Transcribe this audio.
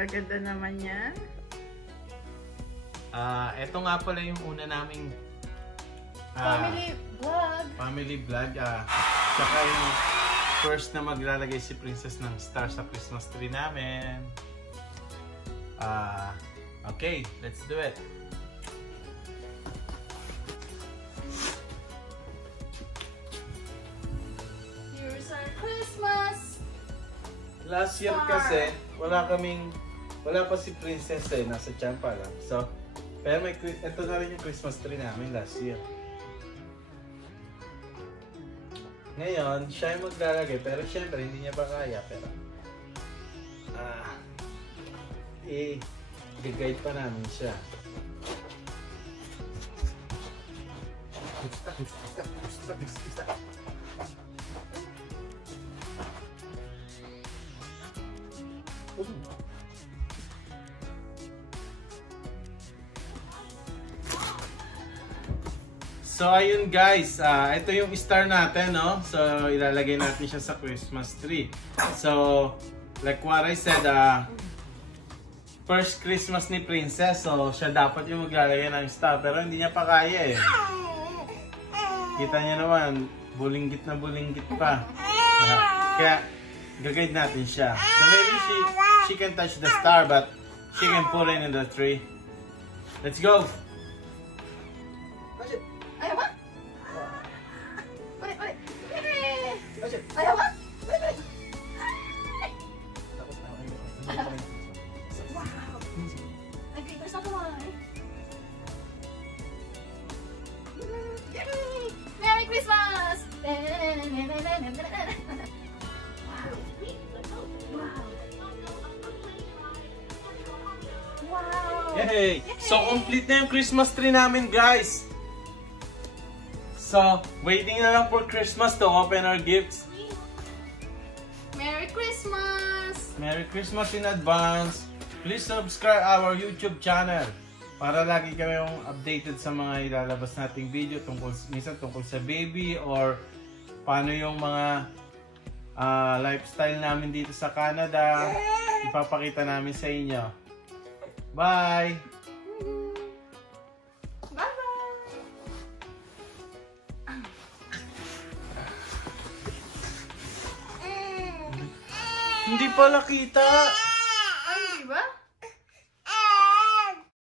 Napakaganda naman yan. Ito nga pala yung una naming family vlog. Tsaka yung first na maglalagay si Princess ng star sa Christmas tree namin. Okay, let's do it. Here's our Christmas. Last year kasi, wala pa si Princess nasa tiyan pa lang. So, pero ito na rin yung Christmas tree namin last year. Ngayon, siya yung maglalagay, pero syempre hindi niya pa kaya, pero i-guide pa namin siya. So ayun guys, ito yung star natin, no? So ilalagay natin siya sa Christmas tree. So like what I said, first Christmas ni Princess, so siya dapat yung maglalagay ng star, pero hindi niya pa kaya eh. Kita niya naman, bulinggit na bulinggit pa. Kaya gagawin natin siya. So maybe she can touch the star, but she can put it in the tree. Let's go! Ayaw ba? Ulit. Ayaw ba? Wow! Nag-greeters na tuloy. Merry Christmas! Wow! Yay! So complete na yung Christmas tree namin, guys! So, waiting na lang for Christmas to open our gifts. Merry Christmas! Merry Christmas in advance. Please subscribe our YouTube channel para lagi kayong updated sa mga ilalabas nating video minsan tungkol sa baby or paano yung mga lifestyle namin dito sa Canada. Ipapakita namin sa inyo. Bye! Hindi pala kita.